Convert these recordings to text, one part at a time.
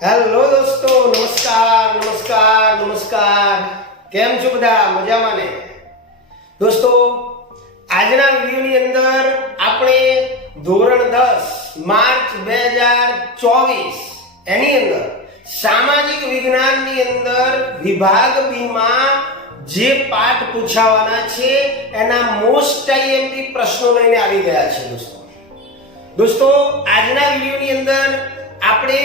Hello દોસ્તો, નમસ્કાર નમસ્કાર નમસ્કાર. કેમ છો બધા? મજામાં ને? દોસ્તો, આજના વિડીયોની અંદર આપણે ધોરણ 10 માર્ચ 2024 એની અંદર સામાજિક વિજ્ઞાનની અંદર વિભાગ બી માં જે પાઠ પૂછાવાના છે એના મોસ્ટ આઈએમપી પ્રશ્નો લઈને આવી ગયા છે. દોસ્તો, આજના વિડીયોની અંદર આપણે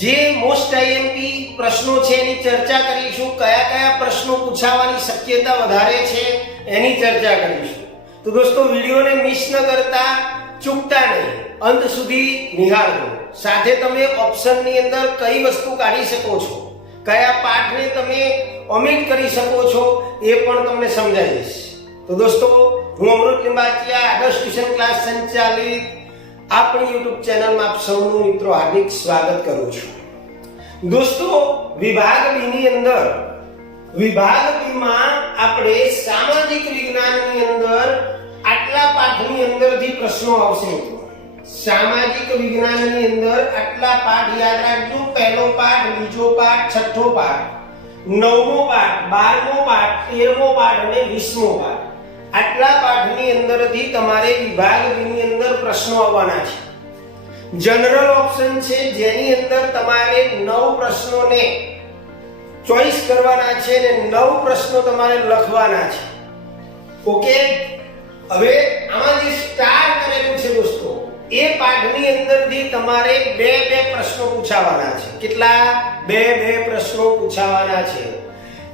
જે મોસ્ટ આઈએમપી પ્રશ્નો છે એની ચર્ચા કરીશું. કયા કયા પ્રશ્નો પૂછાવાની શક્યતા વધારે છે એની ચર્ચા કરીશું. તો દોસ્તો, વિડીયોને મિસ ન કરતા, ચૂકતા નહીં, અંત સુધી નિહાળજો. સાથે તમે ઓપ્શનની અંદર કઈ વસ્તુ કાઢી શકો છો, કયા પાઠને તમે ઓમિટ કરી શકો છો એ પણ તમને સમજાવીશ. તો દોસ્તો, હું અમૃત લિંબાચિયા, આદર્શ ટ્યુશન ક્લાસ સંચાલિત આપણી YouTube ચેનલમાં આપ સૌનું મિત્રો હાર્દિક સ્વાગત કરું છું. દોસ્તો, વિભાગ બી ની અંદર વિભાગ બી માં આપણે સામાજિક વિજ્ઞાનની અંદર આટલા પાઠની અંદરથી પ્રશ્નો આવશે મિત્રો. સામાજિક વિજ્ઞાનની અંદર આટલા પાઠ યાદ રાખજો. પહેલો પાઠ, બીજો પાઠ, છઠ્ઠો પાઠ, નવમો પાઠ, 12મો પાઠ, 13મો પાઠ અને 20મો પાઠ. આટલા પાઠની અંદરથી તમારે વિભાગ બી ની અંદર પ્રશ્નો આવવાના છે. જનરલ ઓપ્શન છે જેની અંદર તમારે 9 પ્રશ્નોને ચોઈસ કરવાના છે અને 9 પ્રશ્નો તમારે લખવાના છે. ઓકે, હવે આમાં જે સ્ટાર કરેલું છે દોસ્તો, એ પાઠની અંદરથી તમારે બે પ્રશ્નો પૂછાવાના છે. કેટલા? બે પ્રશ્નો પૂછાવાના છે.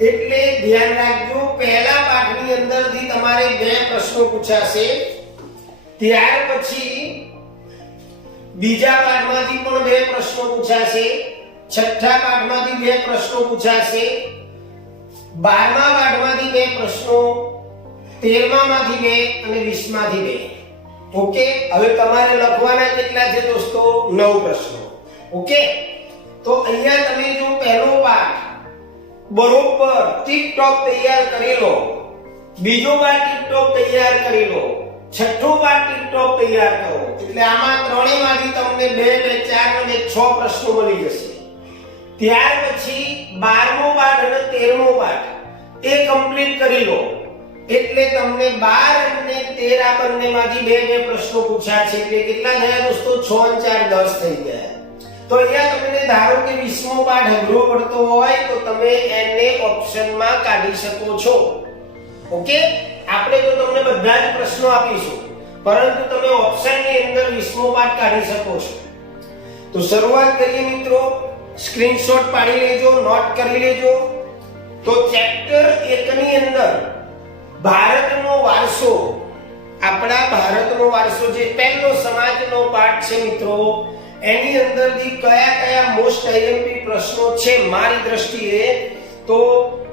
એટલે ધ્યાન રાખજો, પહેલા પાઠની અંદરથી તમારે 2 પ્રશ્નો પૂછાશે. ત્યાર પછી બીજા પાઠમાંથી પણ 2 પ્રશ્નો પૂછાશે. છઠ્ઠા પાઠમાંથી 2 પ્રશ્નો પૂછાશે. 12મા પાઠમાંથી 2 પ્રશ્નો, 13મામાંથી 2 અને 20માંથી 2. ઓકે, હવે તમારે લખવાના કેટલા છે દોસ્તો? 9 પ્રશ્નો. ઓકે, તો અહીંયા તમે જો પહેલો પાઠ બરોબર ટીક-ટોક તૈયાર કરી લો, બીજો પાઠ ટીક-ટોક તૈયાર કરી લો, છઠ્ઠો પાઠ ટીક-ટોક તૈયાર કરો, એટલે આમાં ત્રણેયમાંથી તમને 2, 2, 4 અને 6 પ્રશ્નો મળી જશે. ત્યાર પછી 12મો પાઠ અને 13મો પાઠ એ કમ્પ્લીટ કરી લો, એટલે તમને 12 અને 13 આ બંનેમાંથી 2 પ્રશ્નો પૂછ્યા છે. એટલે કેટલા થયા દોસ્તો? 6 અને 4 10 થઈ ગયા. તો અહીંયા તમને ધારો કે 20મો પાઠ અઘરો પડતો હોય તો તમે એને ઓપ્શનમાં કાઢી શકો છો. ઓકે, આપણે તો તમને બધા જ પ્રશ્નો આપીશું, પરંતુ તમે ઓપ્શનની અંદર 20મો પાઠ કાઢી શકો છો. તો શરૂઆત કરીએ મિત્રો. સ્ક્રીનશોટ પાડી લેજો, નોટ કરી લેજો. તો ચેપ્ટર 1 ની અંદર ભારતનો વારસો, આપણા ભારતનો વારસો જે પહેલો સમાજનો પાઠ છે મિત્રો, એની અંદરથી કયા મોસ્ટ આઈએમપી પ્રશ્નો છે મારી દ્રષ્ટિએ. તો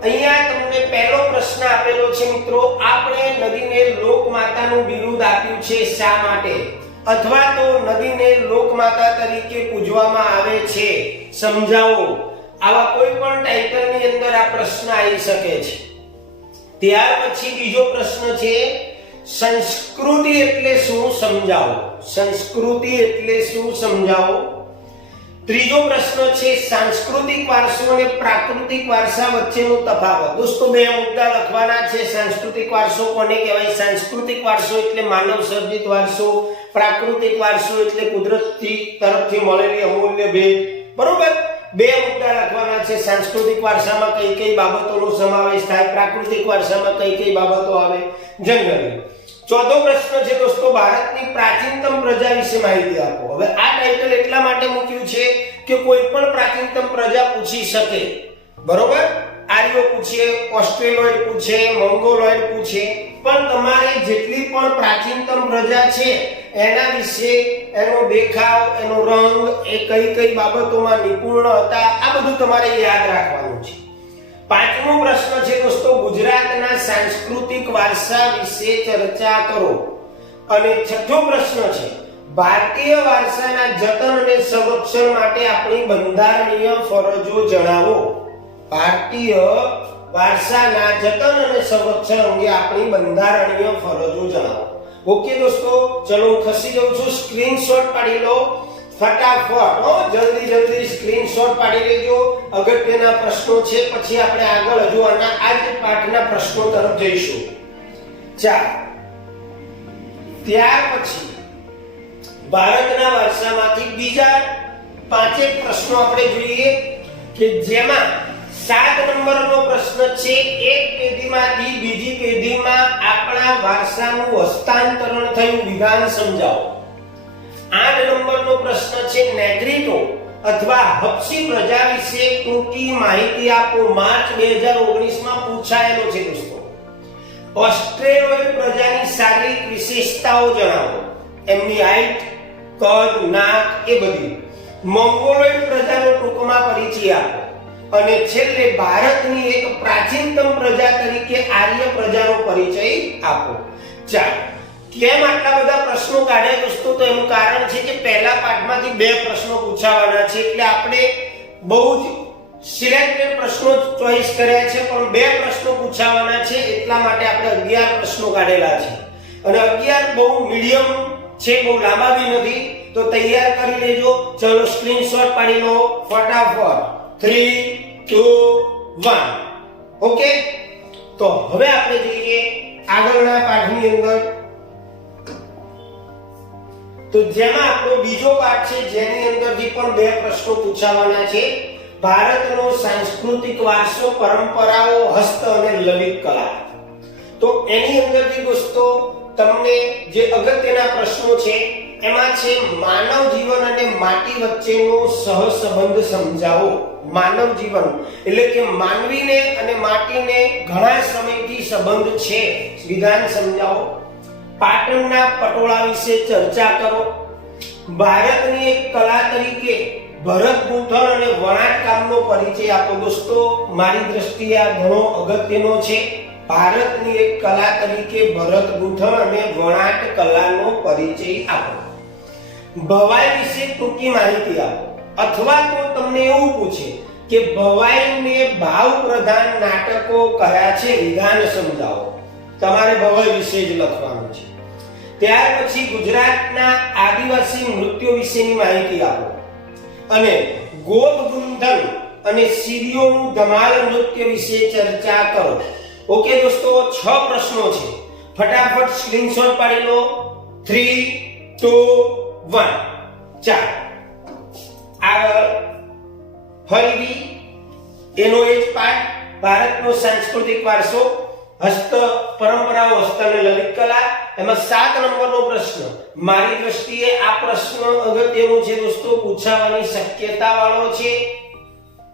અહીંયા તમને પહેલો પ્રશ્ન આપેલો છે મિત્રો, આપણે નદીને લોકમાતાનું બિરુદ આપ્યું છે શા માટે? અથવા તો નદીને લોકમાતા તરીકે પૂજવામાં આવે છે, સમજાવો. આવા કોઈ પણ ટાઇટલની અંદર આ પ્રશ્ન આવી શકે છે. ત્યાર પછી બીજો પ્રશ્ન છે, સંસ્કૃતિ એટલે શું, સમજાવો. સંસ્કૃતિ એટલે શું, સમજાવો. ત્રીજો પ્રશ્ન છે, સાંસ્કૃતિક વારસો અને પ્રાકૃતિક વારસા વચ્ચેનો તફાવત. દોસ્તો, 2 મુદ્દા લખવાના છે. સાંસ્કૃતિક વારસો કોને કહેવાય? સાંસ્કૃતિક વારસો એટલે માનવ સર્જિત વારસો, પ્રાકૃતિક વારસો એટલે કુદરતથી તરફથી મળેલી અમૂલ્ય ભેટ. બરોબર? 2 મુદ્દા લખવાના છે. સાંસ્કૃતિક વારસામાં કઈ બાબતોનો સમાવેશ થાય, પ્રાકૃતિક વારસામાં કઈ બાબતો આવે જનરલી. ચોથો પ્રશ્ન છે દોસ્તો, ભારતની પ્રાચીનતમ પ્રજા વિશે માહિતી આપો. હવે આ ટાઇટલ એટલા માટે મૂક્યું છે કે કોઈ પણ પ્રાચીનતમ પ્રજા પૂછી શકે. બરોબર? આર્યો પૂછે, ઓસ્ટ્રેલોઇડ પૂછે, મંગોલોઇડ પૂછે, પણ તમારે જેટલી પણ પ્રાચીનતમ પ્રજા છે એના વિશે, એનો દેખાવ, એનો રંગ, એ કઈ બાબતોમાં નિપુણ હતા, આ બધું તમારે યાદ રાખવાનું છે. 5મો પ્રશ્ન છે દોસ્તો, ગુજરાતના સાંસ્કૃતિક વારસા વિશે ચર્ચા કરો. અને 6થો પ્રશ્ન છે, ભારતીય વારસાના જતન અને સંરક્ષણ માટે આપણી બંધારણીય ફરજો જણાવો. ભારતીય વારસાના જતન અને સંરક્ષણ અંગે આપણી બંધારણીય ફરજો જણાવો. ઓકે દોસ્તો, ચલો ખસી જાઉં છું. સ્ક્રીનશોટ પાડી લો. ફટાફટ જલ્દી સ્ક્રીનશોટ પાડી લેજો. અગત્યના પ્રશ્નો છે, પછી આપણે આગળ હજુ આ જ પાઠના પ્રશ્નો તરફ જઈશું. ચાલો, ત્યાર પછી ભારતના વારસામાંથી બીજા 5 પ્રશ્નો આપણે જોઈએ કે જેમાં 7 નંબરનો પ્રશ્ન છે, એક પેઢીમાંથી બીજી પેઢીમાં આપણા વારસાનું હસ્તાંતરણ થયું વિધાન સમજાવો. 8 નંબરનો પ્રશ્ન છે, નેગ્રીટો અથવા હબશી પ્રજા વિશે ટૂંકી માહિતી આપો. માર્ચ 2019 માં પૂછાયેલો છે દોસ્તો. ઓસ્ટ્રેલોઇડ પ્રજાની શારીરિક વિશેષતાઓ જણાવો, એમની હાઈટ, કદ, નાક એ બધી. મોંગોલોઇડ પ્રજાનો ટૂંકમાં પરિચય આપો. અને છેલ્લે ભારતની એક પ્રાચીનતમ પ્રજા તરીકે આર્ય પ્રજાનો પરિચય આપો. ચાલો, કેમ આટલા બધા પ્રશ્નો કાઢ્યા દોસ્તો? તો એનું કારણ છે કે પહેલા પાઠમાંથી 2 પ્રશ્નો પૂછાવાના છે, એટલે આપણે બહુ જ સિલેક્ટેડ પ્રશ્નો ચોઈસ કર્યા છે, પણ 2 પ્રશ્નો પૂછાવાના છે એટલા માટે આપણે 11 પ્રશ્નો કાઢેલા છે. અને 11 બહુ મીડિયમ છે, બહુ લાંબા બી નથી, તો તૈયાર કરી લેજો. ચલો સ્ક્રીનશોટ પાડી લો ફટાફટ. 3 2 1. ઓકે, તો હવે આપણે જઈએ આગળના પાઠની અંદર. તો જેમાં આપણો બીજો પાઠ છે, જેની અંદરથી પણ 2 પ્રશ્નો પૂછાવાના છે. ભારતનો સાંસ્કૃતિક વારસો, પરંપરાઓ, હસ્ત અને લલિત કલા. તો એની અંદરથી દોસ્તો તમને જે અગત્યના પ્રશ્નો છે એમાં છે, માનવ જીવન અને માટી વચ્ચેનો સહસંબંધ સમજાવો. માનવ જીવન એટલે કે માનવીને અને માટીને ઘણા સમયથી સંબંધ છે, વિધાન સમજાવો. પાટણના પટોળા વિશે ચર્ચા કરો. ભારતની એક કલા તરીકે ભરત ગૂંથણ અને વણાટ કામનો પરિચય આપો. દોસ્તો મારી દ્રષ્ટિએ આ ઘણો અગત્યનો છે. ભારતની એક કલા તરીકે ભરત ગૂંથણ અને વણાટ કલાનો પરિચય આપો. ભવાઈ વિશે ટૂંકી માહિતી આપો. અથવા તો તમને એવું પૂછે કે ભવાઈને ભાવ પ્રધાન નાટકો કયા છે, વિધાન સમજાવો. તમારે ભવાઈ વિશે જ લખવાનું છે. ત્યાર પછી ગુજરાતના આદિવાસી નૃત્યો વિશેની માહિતી આપો. અને ગોપગુંધન અને સીડીઓનું ધમાલ નૃત્ય વિશે ચર્ચા કરો. ઓકે દોસ્તો, 6 પ્રશ્નો છે. ફટાફટ સ્ક્રીનશોટ પાડી લો. 3 2 1. ચાલો આગળ ફરીથી એનો એ જ પાઠ, ભારતનો સાંસ્કૃતિક વારસો, હસ્ત પરંપરાઓ, હસ્ત અને લલિત કલા. એમાં 7 નંબરનો પ્રશ્ન, મારી દ્રષ્ટિએ આ પ્રશ્ન અગત્યનો છે દોસ્તો, પૂછાવાની શક્યતા વાળો છે.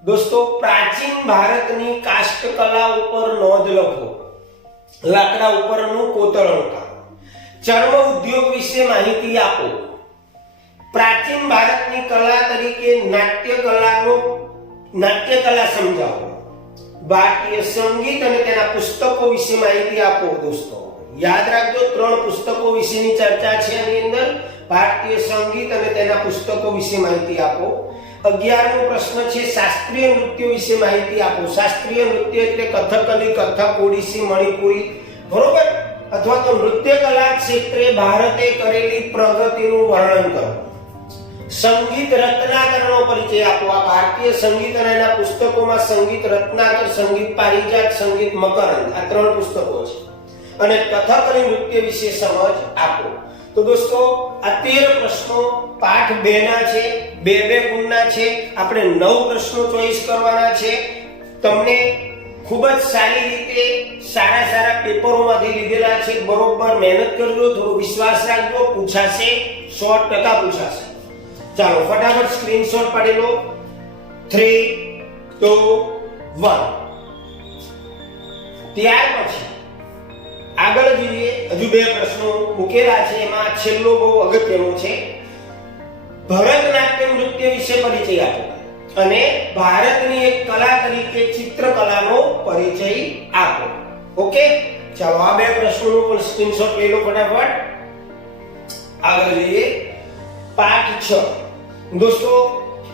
દોસ્તો પ્રાચીન ભારતની કાષ્ઠ કલા ઉપર નોંધ લખો. લાકડા ઉપરનું કોતરણ કામ. ચર્મ ઉદ્યોગ વિશે માહિતી આપો. પ્રાચીન ભારતની કલા તરીકે નાટ્ય કલા સમજાવો. ભારતીય સંગીત અને તેના પુસ્તકો વિશે માહિતી આપો. દોસ્તો યાદ રાખજો, 3 પુસ્તકો વિશેની ચર્ચા છે આની અંદર. ભારતીય સંગીત અને તેના પુસ્તકો વિશે માહિતી આપો. 11મો પ્રશ્ન છે, શાસ્ત્રીય નૃત્ય વિશે માહિતી આપો. શાસ્ત્રીય નૃત્ય એટલે કથકલી, કથક, ઓડિસી, મણિપુરી, બરોબર? અથવા તો નૃત્ય કલા ક્ષેત્રે ભારતે કરેલી પ્રગતિનું વર્ણન કરો. સંગીત રત્નાકરનો પરિચય આપો. આ ભારતીય સંગીત અને એના પુસ્તકોમાં સંગીત રત્નાકર, સંગીત પારિજાત, સંગીત મકરંદ, આ 3 પુસ્તકો છે. અને કથકલી નૃત્ય વિશે સમજ આપો. તો દોસ્તો આ 13 પ્રશ્નો પાઠ 2 ના છે, 2 ગુણના છે. આપણે 9 પ્રશ્નો ચોઈસ કરવાના છે. તમને ખૂબ જ સારી રીતે સારા પેપરોમાંથી લીધેલા છે. બરોબર મહેનત કરજો, થોડો વિશ્વાસ રાખજો, પૂછાશે, 100% પૂછાશે. ચાલો ફટાફટ સ્ક્રીનશોટ પાડી લો. 3 2 1. ત્યાર પછી આગળ જોઈએ. હજુ 2 પ્રશ્નો મૂકેલા છે, એમાં છેલ્લો બહુ અગત્યનો છે. ભરતનાટ્યમ નૃત્ય વિશે પરિચય આપો. અને ભારતની એક કલા તરીકે ચિત્રકલાનો પરિચય આપો. ઓકે, ચાલો આ 2 પ્રશ્નોનો પણ સ્ક્રીનશોટ લઈ લો ફટાફટ. આગળ જોઈએ પાઠ 6. દોસ્તો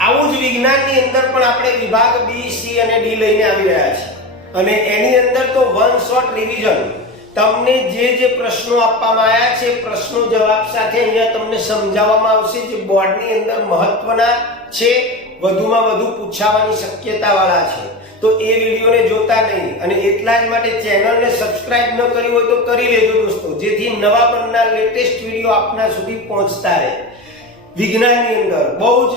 આવું જ વિજ્ઞાનની અંદર પણ આપણે વિભાગ B, C અને D લઈને આવી રહ્યા છીએ. અને એની અંદર તો 1 શોર્ટ રિવિઝન તમને જે પ્રશ્નો આપવામાં આવ્યા છે પ્રશ્નો જવાબ સાથે અહીંયા તમને સમજાવવામાં આવશે જે બોર્ડની અંદર મહત્વના છે, વધુમાં વધુ પૂછાવાની શક્યતા વાળા છે. તો એ વિડીયોને જોતા નહીં અને એટલા જ માટે ચેનલને સબસ્ક્રાઇબ ન કરી હોય તો કરી લેજો દોસ્તો, જેથી નવા બનનાર લેટેસ્ટ વિડીયો આપના સુધી પહોંચતા રહે. વિજ્ઞાનની અંદર બહુ જ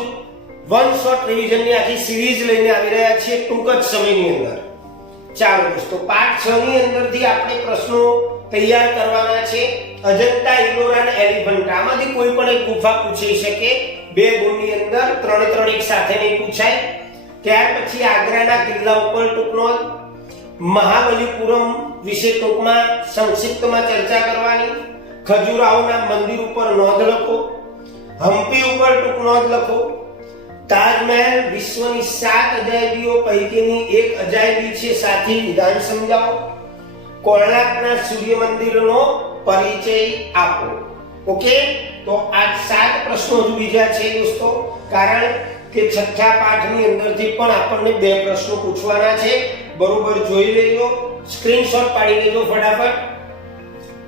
વન શોટ રિવિઝનની આખી સિરીઝ લઈને આવી રહ્યા છીએ ટૂંક જ સમયની અંદર. ચાલો દોસ્તો, પાર્ટ 6 ની અંદરથી આપણે પ્રશ્નો તૈયાર કરવાના છે. અજંતા, ઇલોરા અને એલિફન્ટા આમાંથી કોઈ પણ એક ગુફા પૂછી શકે. 2 ગુણની અંદર ત્રણે એક સાથે નહીં પૂછાય. ત્યાર પછી આગ્રાના કિલ્લા ઉપર ટૂંક નોંધ, મહાબલીપુરમ વિશે ટૂંકમાં સંક્ષિપ્તમાં ચર્ચા કરવાની, ખજુરાહોના મંદિર ઉપર નોંધ લખો, હમ્પી ઉપર ટૂંક નોંધ લખો, તાજમહેલ વિશ્વની 7 અજાયબીઓ પૈકીની એક અજાયબી છે, સાથી વિધાન સમજાવો, કોણાર્કના સૂર્ય મંદિરનો પરિચય આપો. ઓકે, તો આ 7 પ્રશ્નો જ બીજા છે દોસ્તો, કારણ કે છઠ્ઠા પાઠની અંદરથી પણ આપણને 2 પ્રશ્નો પૂછવાના છે. બરોબર જોઈ લેજો, સ્ક્રીનશોટ પાડી લેજો ફટાફટ.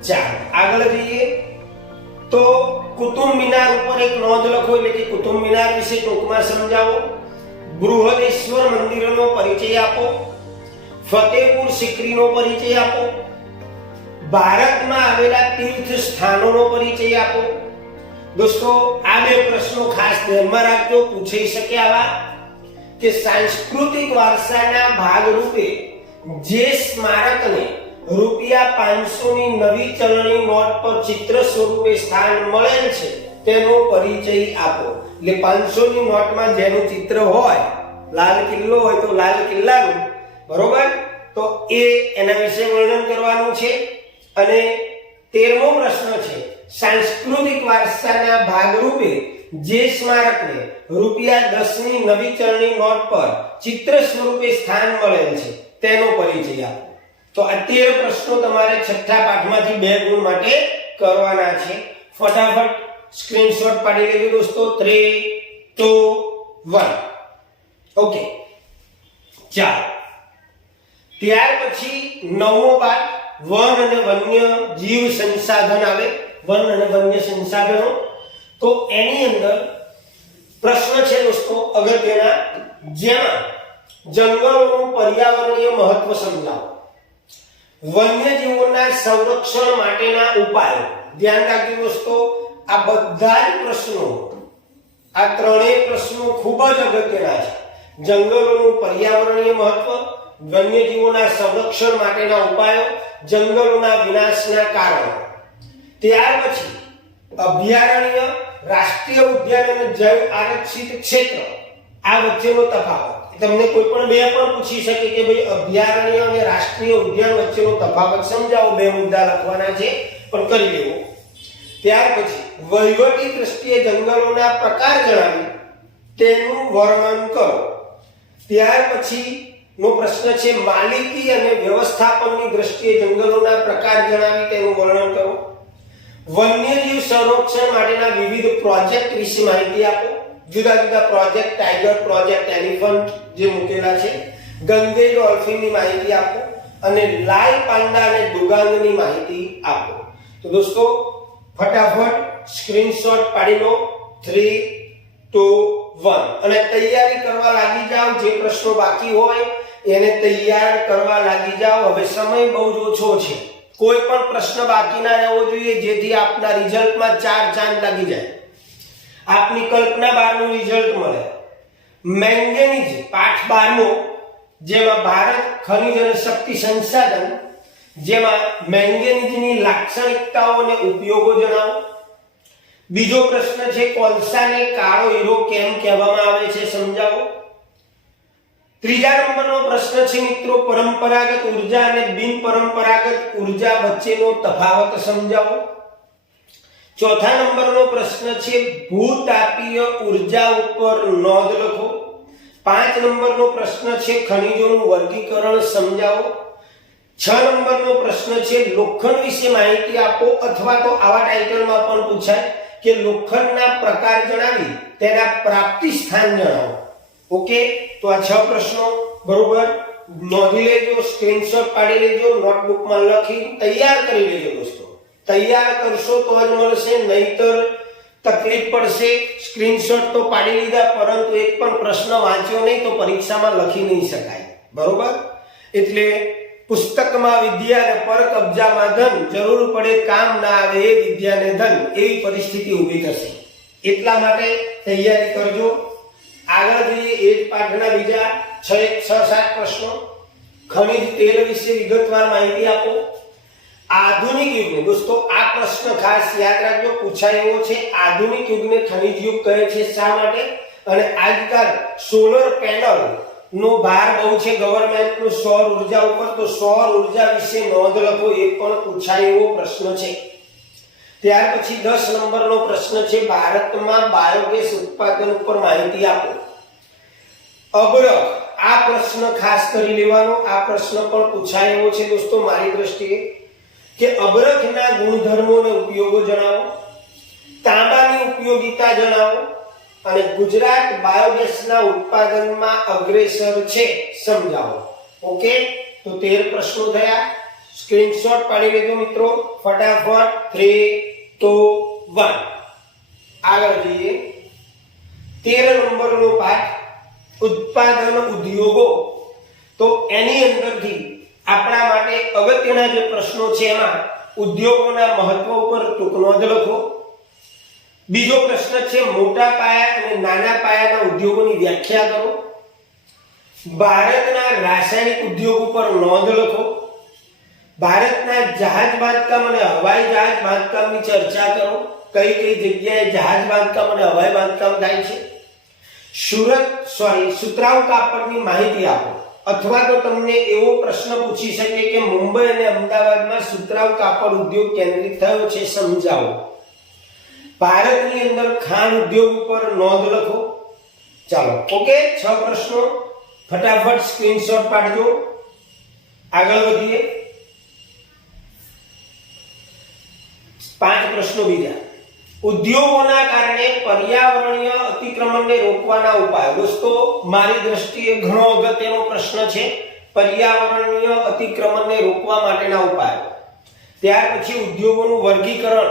ચાલો આગળ જઈએ. તો કુતુબ મિનાર ઉપર એક નોંધ લખો, એટલે કે કુતુબ મિનાર વિશે ટૂંકમાં સમજાવો, બૃહદેશ્વર મંદિરનો પરિચય આપો, ફતેહપુર સિકરીનો પરિચય આપો, ભારતમાં આવેલા તીર્થ સ્થાનોનો પરિચય આપો. દોસ્તો આ 2 પ્રશ્નો ખાસ ધ્યાનમાં રાખજો, પૂછાઈ શકે આવા કે સાંસ્કૃતિક વારસાના ભાગરૂપે જે સ્મારકને ₹500 ની નવી ચલણી નોટ પર ચિત્ર સ્વરૂપે સ્થાન મળેલ છે તેનો પરિચય આપો. એટલે 500 ની નોટમાં જેનું ચિત્ર હોય, લાલ કિલ્લો હોય તો લાલ કિલ્લાનું, બરોબર, તો એના વિશે વર્ણન કરવાનું છે. અને 13મો પ્રશ્ન છે, સાંસ્કૃતિક વારસાના ભાગરૂપે જે સ્મારકને ₹10 ની નવી ચલણી નોટ પર ચિત્ર સ્વરૂપે સ્થાન મળેલ છે તેનો પરિચય આપો. તો આ 13 પ્રશ્નો તમારે છઠ્ઠા પાઠમાંથી 2 ગુણ માટે કરવાના છે. ફટાફટ સ્ક્રીનશોટ પાડી લેજો દોસ્તો. 3 2 1. ઓકે, ચાલો. ત્યાર પછી 9મો પાઠ વન અને વન્ય જીવ સંસાધન આવે. વન અને વન્ય સંસાધનો. તો એની અંદર પ્રશ્ન છે દોસ્તો અગત્યના, જેમાં જંગલોનું પર્યાવરણીય મહત્વ સમજાવો, વન્યજીવોના સંરક્ષણ માટેના ઉપાયો. ધ્યાન રાખજો દોસ્તો, આ બધા જ પ્રશ્નો, આ 3 પ્રશ્નો ખૂબ જ અગત્યના છે. જંગલોનું પર્યાવરણીય મહત્વ, વન્યજીવોના સંરક્ષણ માટેના ઉપાયો, જંગલોના વિનાશના કારણો. ત્યાર પછી અભયારણ્ય, રાષ્ટ્રીય ઉદ્યાન અને જૈવ આરક્ષિત ક્ષેત્ર, આ વચ્ચેનો તફાવત. તમને કોઈ પણ 2 પણ પૂછી શકે કે ભાઈ અભયારણ્ય અને રાષ્ટ્રીય ઉદ્યાન વચ્ચેનો તફાવત સમજાવો. 2 મુદ્દા લખવાના છે, પણ કરી લેવો. ત્યાર પછી વહીવટી દ્રષ્ટિએ જંગલોના પ્રકાર જણાવી તેનું વર્ણન કરો. ત્યાર પછી નો પ્રશ્ન છે માલિકી અને વ્યવસ્થાપનની દ્રષ્ટિએ જંગલોના પ્રકાર જણાવી તેનું વર્ણન કરો. વન્યજીવ સંરક્ષણ માટેના વિવિધ પ્રોજેક્ટ વિશે માહિતી આપો. જુદા જુદા પ્રોજેક્ટ, ટાઈગર પ્રોજેક્ટ, એલિફન્ટ જે મૂકેલા છે. ગંગે ડોલ્ફિનની માહિતી આપો અને લાલ પાંડા અને દુગાંગની માહિતી આપો. તો દોસ્તો ફટાફટ સ્ક્રીનશોટ પાડી લો. 3 2 1 અને તૈયારી કરવા લાગી જાઓ. જે પ્રશ્નો બાકી હોય એને તૈયાર કરવા લાગી જાઓ. હવે સમય બહુ જ ઓછો છે, કોઈ પણ પ્રશ્ન બાકી ના રહેવો જોઈએ, જેથી આપના રિઝલ્ટમાં 4 ચાંદ લાગી જાય, આપની કલ્પના બહારનું રિઝલ્ટ મળે. મેંગેનીઝ પાઠ 12મો, જેમાં ભારત ખનિજ અને શક્તિ સંસાધન, જેમાં મેંગેનીઝની લાક્ષણિકતાઓ અને ઉપયોગો જણાવો. બીજો પ્રશ્ન છે કોલસાને કાળો હીરો કેમ કહેવામાં આવે છે સમજાવો. ત્રીજા નંબરનો પ્રશ્ન છે મિત્રો પરંપરાગત ઉર્જા અને બિનપરંપરાગત ઉર્જા વચ્ચેનો તફાવત સમજાવો. ચોથા નંબરનો પ્રશ્ન છે ભૂતાપીય ઉર્જા ઉપર નોંધ લખો. 5 નંબરનો પ્રશ્ન છે ખનિજોનું વર્ગીકરણ સમજાવો. 6 નંબરનો પ્રશ્ન છે લોખંડ વિશે માહિતી આપો, અથવા તો આવા ટાઇટલમાં પણ પૂછાય કે લોખંડના પ્રકાર જણાવી તેના પ્રાપ્તિ સ્થાન જણાવો. ઓકે, તો આ 6 પ્રશ્નો બરોબર. નોંધી લેજો, સ્ક્રીનશોટ પાડી લેજો, નોટબુકમાં લખી તૈયાર કરી લેજો દોસ્તો. તૈયાર કરશો તો જ મળશે, નહીતર તકલીફ પડશે. સ્ક્રીનશોટ તો પાડી લીધા પરંતુ એક પણ પ્રશ્ન વાંચ્યો નહીં તો પરીક્ષામાં લખી નહીં શકાય, બરોબર? એટલે પુસ્તકમાં વિદ્યા અને પર કબજામાં ધન, જરૂર પડે કામ ના આવે એ વિદ્યાને ધન, એવી પરિસ્થિતિ ઊભી થશે. એટલા માટે તૈયારી કરજો. આગળ જોઈએ એ જ પાઠના બીજા 6-7 પ્રશ્નો. ખનિજ તેલ વિશે વિગતવાર માહિતી આપો. આધુનિક યુગને દોસ્તો આ પ્રશ્ન ખાસ યાદ રાખજો, પૂછાય એવો છે. આધુનિક યુગને ખનિજ યુગ કહે છે. શા માટે? અને આજકાલ સોલર પેનલ નો ભાર બહુ છે ગવર્નમેન્ટ નું સૌર ઉર્જા ઉપર, તો સૌર ઉર્જા વિશે નોંધ લખો, એ પણ પૂછાય એવો પ્રશ્ન છે. ત્યાર પછી 10 નંબરનો પ્રશ્ન છે, ભારતમાં બાયોગેસ ઉત્પાદન ઉપર માહિતી આપો. અબરખ, આ પ્રશ્ન ખાસ કરી લેવાનો. આ પ્રશ્ન પણ પૂછાય એવો છે દોસ્તો મારી દ્રષ્ટિએ, કે અબરખના ગુણધર્મો અને ઉપયોગો જણાવો, તાંબાની ઉપયોગિતા જણાવો, અને ગુજરાત બાયોગેસના ઉત્પાદનમાં અગ્રેસર છે સમજાવો. ઓકે, તો 13 પ્રશ્નો થયા. સ્ક્રીનશોટ પાડી લેજો મિત્રો ફટાફટ. 3, 2, 1. આગળ જઈએ. 13 નંબરનો પાઠ ઉત્પાદન ઉદ્યોગો. તો એની અંદરથી આપણા માટે અગત્યના જે પ્રશ્નો છે એમાં ઉદ્યોગોના મહત્વ ઉપર ટૂંક નોંધ લખો. બીજો પ્રશ્ન છે મોટા પાયા અને નાના પાયાના ઉદ્યોગોની વ્યાખ્યા કરો. ભારતના રાસાયણિક ઉદ્યોગ ઉપર નોંધ લખો. ભારતના જહાજ બાંધકામ અને હવાઈ જહાજ બાંધકામની ચર્ચા કરો. કઈ કઈ જગ્યાએ જહાજ બાંધકામ અને હવાઈ બાંધકામ થાય છે. સુતરાઉ કાપડની માહિતી આપો. અથવા તો તમને એવો પ્રશ્ન પૂછી શકે કે મુંબઈ અને અમદાવાદમાં સુતરાઉ કાપડ ઉદ્યોગ કેન્દ્રિત થયો છે, સમજાવો. ભારતની અંદર ખાંડ ઉદ્યોગ ઉપર નોંધ લખો. ચાલો, ઓકે, 6 પ્રશ્નો. ફટાફટ સ્ક્રીનશોટ પાડજો. આગળ વધીએ. 5 પ્રશ્નો બીજા. ઉદ્યોગોના કારણે પર્યાવરણીય અતિક્રમણને રોકવાના ઉપાય. દોસ્તો મારી દ્રષ્ટિએ ઘણો અગત્યનો પ્રશ્ન છે, પર્યાવરણીય અતિક્રમણને રોકવા માટેના ઉપાય. ત્યાર પછી ઉદ્યોગોનું વર્ગીકરણ.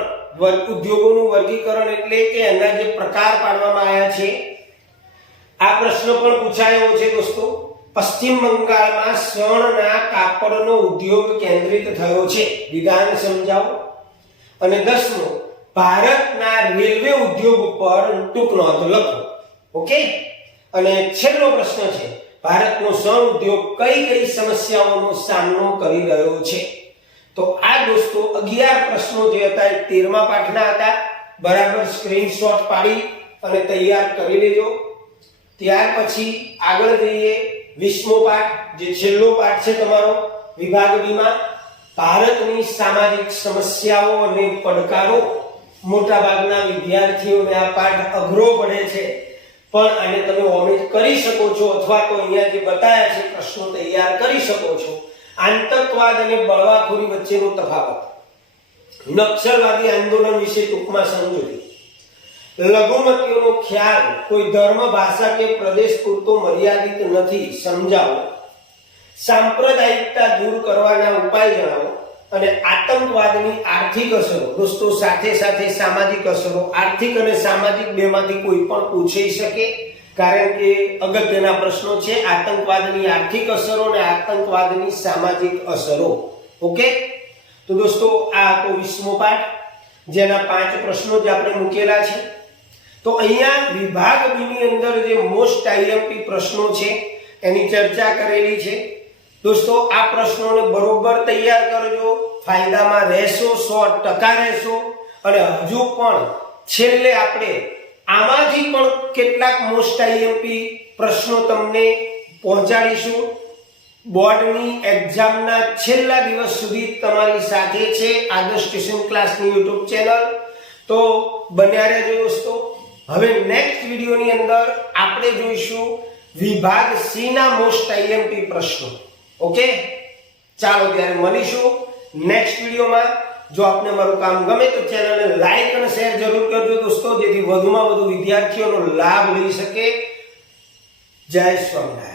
ઉદ્યોગોનું વર્ગીકરણ એટલે કે એના જે પ્રકાર પાડવામાં આવ્યા છે. આ પ્રશ્ન પણ પૂછાયો છે દોસ્તો. પશ્ચિમ બંગાળમાં શણના કાપડનો ઉદ્યોગ કેન્દ્રિત થયો છે, વિધાન સમજાવો. અને 10મો, ભારતના રેલવે ઉદ્યોગ ઉપર ટૂંક નોંધ લખો. ઓકે, અને છેલ્લો પ્રશ્ન છે, ભારતનો શણ ઉદ્યોગ કઈ કઈ સમસ્યાઓનો સામનો કરી રહ્યો છે. તો આ દોસ્તો 11 પ્રશ્નો જે હતા એ 13મા પાઠના હતા. બરાબર સ્ક્રીનશોટ પાડી અને તૈયાર કરી લેજો. ત્યાર પછી આગળ જઈએ. 20મો પાઠ, જે છેલ્લો પાઠ છે તમારો વિભાગ બીમાં, ભારતની સામાજિક સમસ્યાઓ અને પડકારો. મોટા ભાગના વિદ્યાર્થીઓને આ પાઠ અઘરો પડે છે, પણ આને તમે ઓમિટ કરી શકો છો, અથવા તો અહીંયા જે બતાવ્યા છે પ્રશ્નો તૈયાર કરી શકો છો. આતંકવાદ અને બળવાખોરી વચ્ચેનો તફાવત. નક્સલવાદી આંદોલન વિશે ટૂંકમાં સમજૂતી. લઘુમતીઓનો ખ્યાલ કોઈ ધર્મ, ભાષા કે પ્રદેશ પૂરતો મર્યાદિત નથી, સમજાવો. સાંપ્રદાયિકતા દૂર કરવાના ઉપાય જણાવો. અને આતંકવાદની આર્થિક અસરો. દોસ્તો સાથે સાથે સામાજિક અસરો. આર્થિક અને સામાજિક બેમાંથી કોઈ પણ પૂછી શકે, કારણ કે અગત્યના પ્રશ્નો છે. આતંકવાદની આર્થિક અસરો અને આતંકવાદની સામાજિક અસરો. ઓકે, તો દોસ્તો આ તો 20મો પાઠ, જેના 5 પ્રશ્નો જે આપણે મૂકેલા છે. તો અહીંયા વિભાગ બી ની અંદર જે મોસ્ટ આઈએમપી પ્રશ્નો છે એની ચર્ચા કરેલી છે. દોસ્તો આ પ્રશ્નોને બરોબર તૈયાર કરજો, ફાયદામાં રહેશો, 100% રહેશો. અને હજુ પણ છેલ્લે આપણે આમાંથી પણ કેટલાક મોસ્ટ આઈએમપી પ્રશ્નો તમને પહોંચાડીશું. બોર્ડની એક્ઝામના છેલ્લા દિવસ સુધી તમારી સાથે છે આદર્શ ટ્યુશન ક્લાસની YouTube ચેનલ. તો બન્યા રહેજો દોસ્તો. હવે નેક્સ્ટ વિડીયોની અંદર આપણે જોઈશું વિભાગ સી ના મોસ્ટ આઈએમપી પ્રશ્નો. ઓકે, ચાલો ત્યારે મળીશું નેક્સ્ટ વિડીયોમાં. જો આપને મારું કામ ગમે તો ચેનલને લાઈક અને શેર જરૂર કરજો દોસ્તો, જેથી વધુમાં વધુ વિદ્યાર્થીઓનો લાભ લઈ શકે. જય સ્વામિનારાયણ.